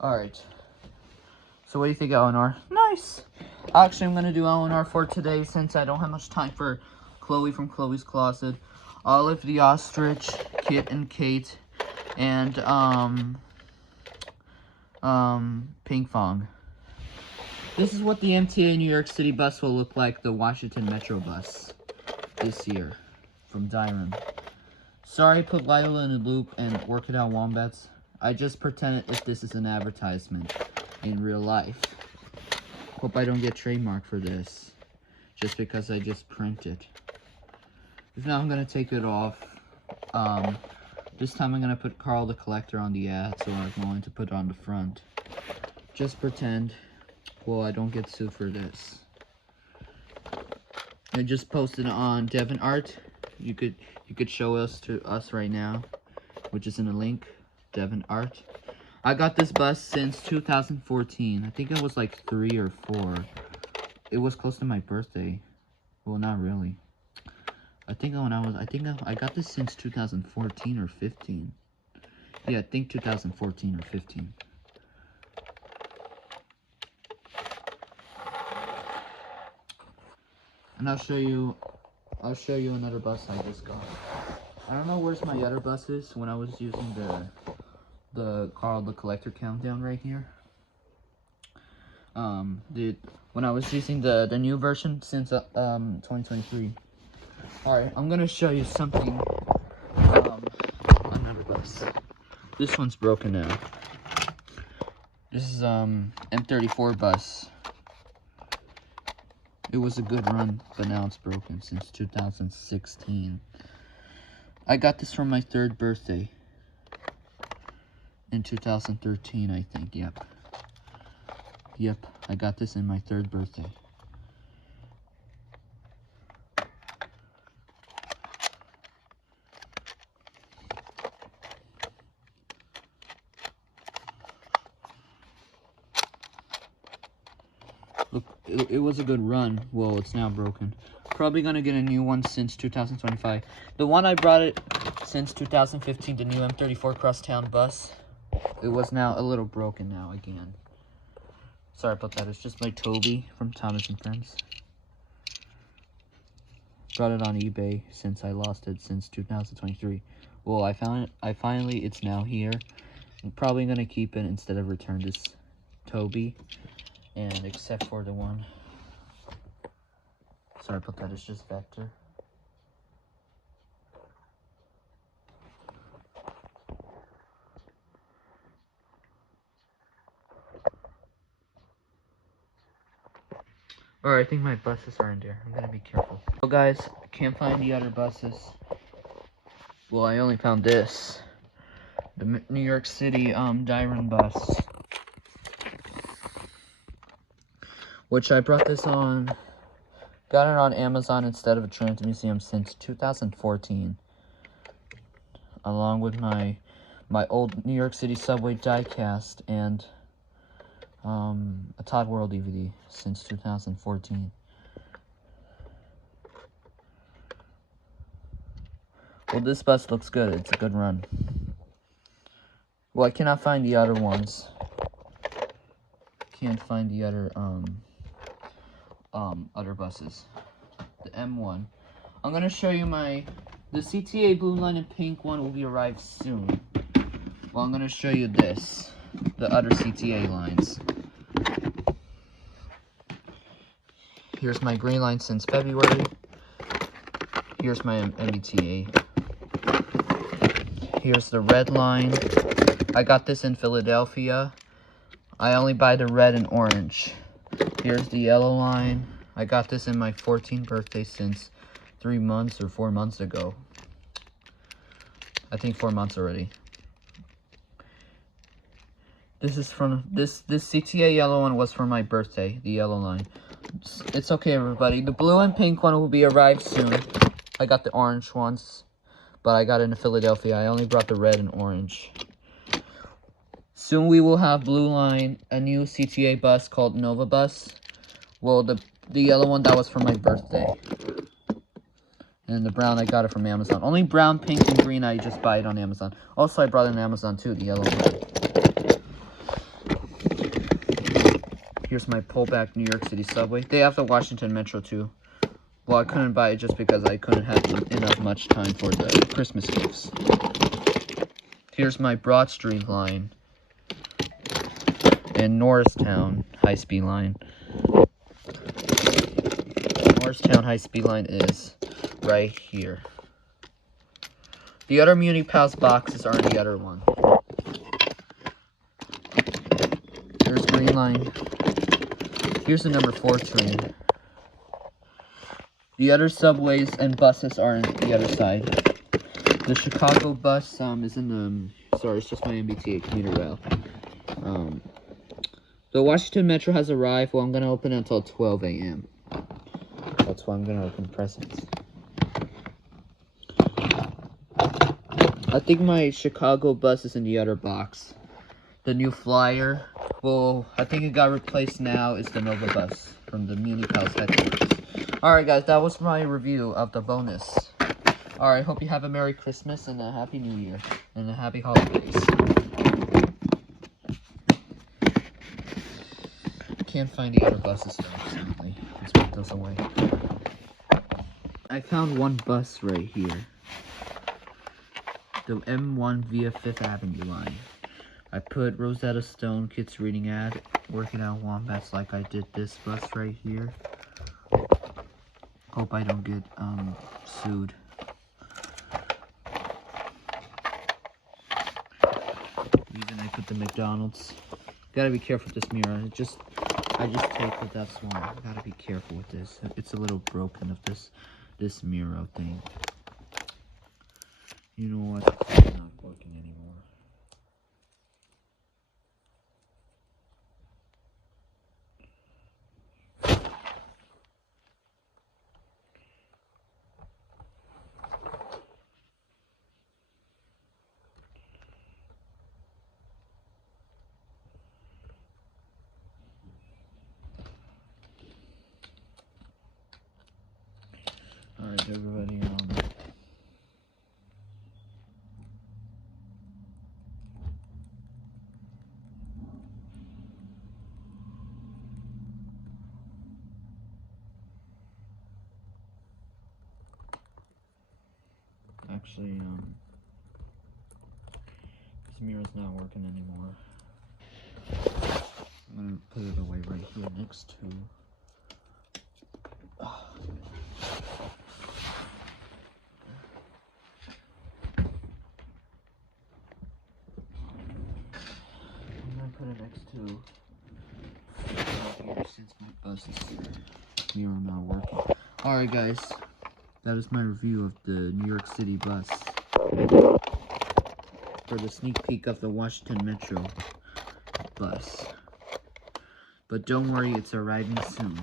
Alright. So what do you think, Elinor? Nice! Actually, I'm gonna do Elinor for today since I don't have much time for Chloe from Chloe's Closet, Olive the Ostrich, Kit and Kate, and, Ping Fong. This is what the MTA New York City bus will look like, the Washington Metro bus, this year, from Dyron. Sorry, put Lila in a loop and work it out, Wombats. I just pretended if this is an advertisement in real life. Hope I don't get trademarked for this, just because I just printed. If not, I'm gonna take it off. This time I'm gonna put Carl the Collector on the ad, so I'm going to put it on the front. Just pretend. Well, I don't get sued for this. I just posted on Devin Art. You could show us to us right now, which is in the link. Devin Art. I got this bus since 2014. I think it was like 3 or 4. It was close to my birthday. Well, not really. I got this since 2014 or 15. Yeah, I think 2014 or 15. And I'll show you another bus I just got. I don't know where's my other buses when I was using the Carl the Collector countdown right here. When I was using the new version since 2023. Alright, I'm gonna show you something. Another bus. This one's broken now. This is M34 bus. It was a good run, but now it's broken since 2016. I got this from my 3rd birthday. In 2013, I think, yep. Yep, I got this in my 3rd birthday. Look, it was a good run. Well, it's now broken. Probably gonna get a new one since 2025. The one I brought it since 2015, the new M34 Crosstown bus. It was now a little broken now again. Sorry about that. It's just my Toby from Thomas and Friends. Brought it on eBay since I lost it since 2023. Well, I found it. Finally, it's now here. I'm probably gonna keep it instead of return this Toby. And except for the one. Sorry about that. It's just vector. Alright, I think my buses are in there. I'm gonna be careful. Well, guys, I can't find the other buses. Well, I only found this. The New York City, Dyron bus. Which I brought this on. Got it on Amazon instead of a Transit Museum since 2014. Along with my old New York City subway diecast and a Todd World DVD since 2014. Well, this bus looks good. It's a good run. Well, I cannot find the other ones. Can't find the other other buses. The M1. I'm gonna show you the CTA blue line and pink one will be arrived soon. Well, I'm gonna show you this, the other CTA lines. Here's my green line since February. Here's my MBTA. Here's the red line. I got this in Philadelphia. I only buy the red and orange. Here's the yellow line. I got this in my 14th birthday since 3 months or 4 months ago. I think 4 months already. This is from this CTA yellow one was for my birthday, the yellow line. It's okay, everybody. The blue and pink one will be arrived soon. I got the orange ones, but I got it in Philadelphia. I only brought the red and orange. Soon we will have blue line, a new CTA bus called Nova Bus. Well, the yellow one, that was for my birthday. And the brown, I got it from Amazon. Only brown, pink, and green, I just buy it on Amazon. Also, I brought it on Amazon too, the yellow one. Here's my pullback New York City subway. They have the Washington Metro too. Well, I couldn't buy it just because I couldn't have enough much time for the Christmas gifts. Here's my Broad Street line and Norristown high-speed line. Norristown high-speed line is right here. The other Muni Pals boxes are in the other one. There's Green Line. Here's the number 4 train. The other subways and buses are on the other side. The Chicago bus is in the... Sorry, it's just my MBTA commuter rail. The Washington Metro has arrived. Well, I'm going to open until 12 a.m. That's why I'm going to open presents. I think my Chicago bus is in the other box. The new flyer, well, I think it got replaced now. It's the Nova bus from the Muni Pals headquarters. Alright guys, that was my review of the bonus. Alright, hope you have a Merry Christmas and a Happy New Year. And a Happy Holidays. Can't find the other buses though, sadly. Let's put those away. I found one bus right here. The M1 via 5th Avenue line. I put Rosetta Stone Kids Reading ad, Working Out Wombats like I did this bus right here. Hope I don't get sued. Even I put the McDonald's. Gotta be careful with this mirror. I just taped it, that's why. Gotta be careful with this. It's a little broken of this mirror thing. You know what? It's not working anymore. Alright, everybody, actually, this mirror's not working anymore. I'm gonna put it away right here next to... Put it next to here since my bus is mirror not working. Alright guys, that is my review of the New York City bus for the sneak peek of the Washington Metro bus. But don't worry, it's arriving soon.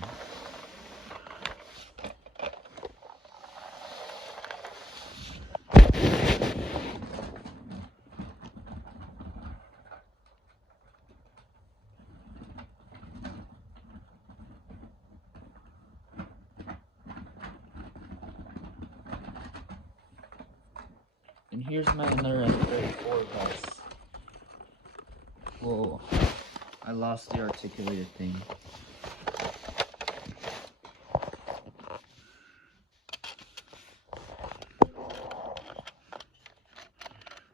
And here's my another F34 bus. Whoa, I lost the articulated thing.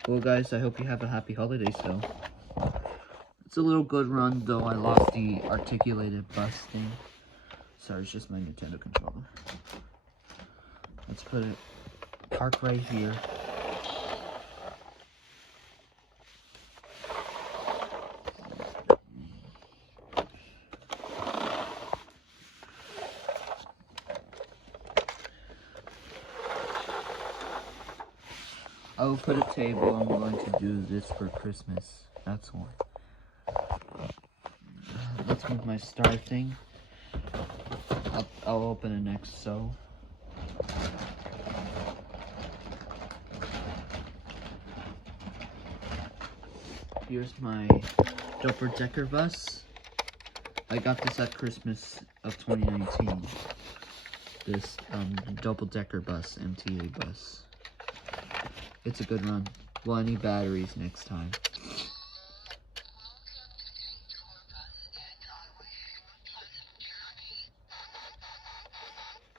Well guys, I hope you have a happy holidays though. It's a little good run though, I lost the articulated bus thing. Sorry, it's just my Nintendo controller. Let's put it, park right here. I will put a table. I'm going to do this for Christmas. That's why. Let's move my star thing. I'll open it next. So. Here's my double-decker bus. I got this at Christmas of 2019. This double-decker bus, MTA bus. It's a good run. Well, I need batteries next time.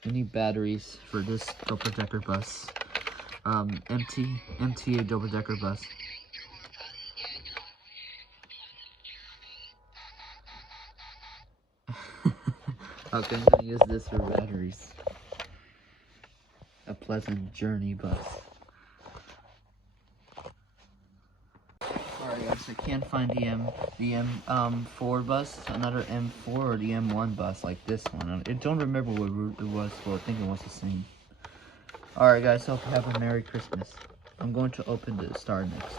We need batteries for this double-decker bus. MTA double-decker bus. Okay, I'm gonna use this for batteries. A pleasant journey bus. Alright guys, I can't find the M4 bus, another M4 or the M1 bus like this one. I don't remember what route it was, but I think it was the same. Alright guys, hope you have a Merry Christmas. I'm going to open the star next.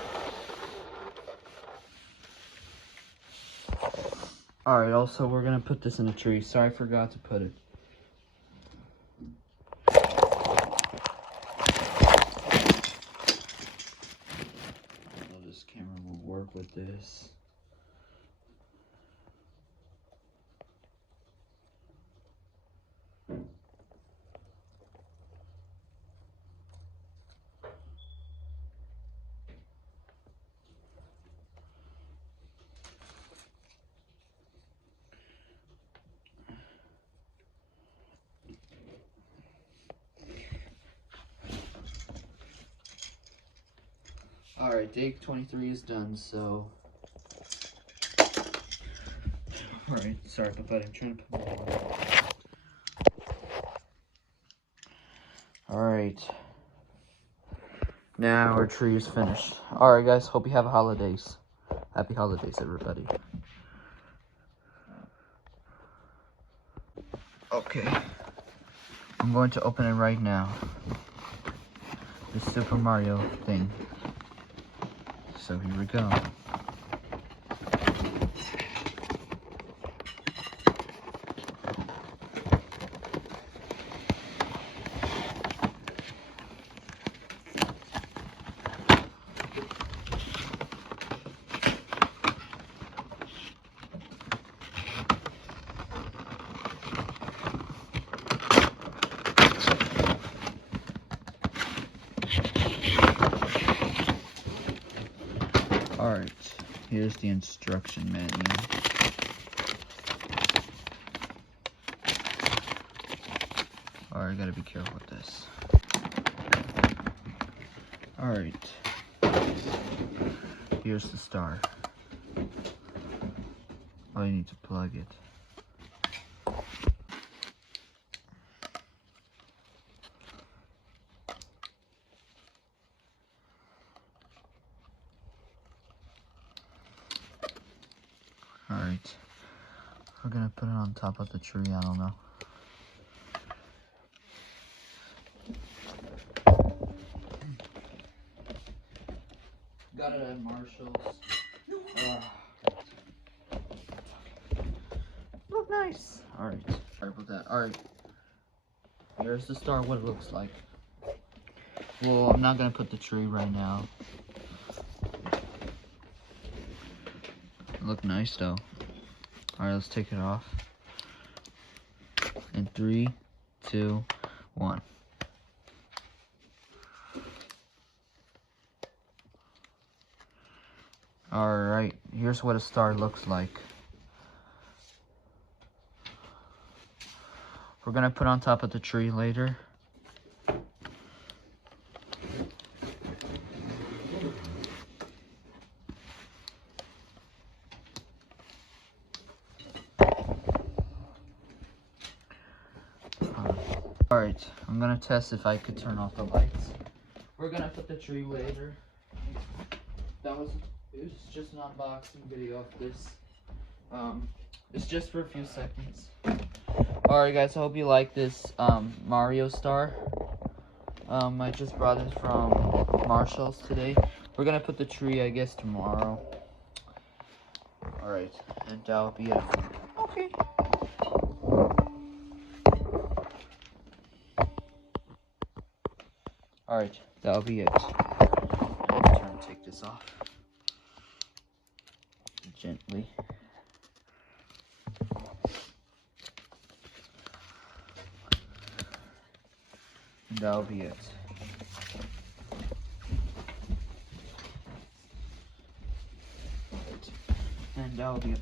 Alright, also we're gonna put this in a tree. Sorry I forgot to put it. This camera will work with this. Alright, day 23 is done, so... Alright, sorry about that, I'm trying to put my... Alright. Now our tree is finished. Alright guys, hope you have holidays. Happy holidays, everybody. Okay. I'm going to open it right now. The Super Mario thing. So here we go. Alright, here's the instruction manual. Alright, gotta be careful with this. Alright. Here's the star. Oh, you need to plug it. Alright. We're gonna put it on top of the tree, I don't know. Got it at Marshall's. Look nice. Alright, sorry about that. Alright. Here's the star, what it looks like. Well, I'm not gonna put the tree right now. Look nice though. Alright, let's take it off. In 3, 2, 1. Alright, here's what a star looks like. We're gonna put on top of the tree later. Alright, I'm gonna test if I could turn off the lights. We're gonna put the tree later. It was just an unboxing video of this. It's just for a few seconds. Alright guys, I hope you like this Mario star. I just brought it from Marshall's today. We're gonna put the tree, I guess, tomorrow. Alright, and that'll be it. Okay. Alright, that'll be it. Take this off. Gently. And that'll be it. And that'll be it.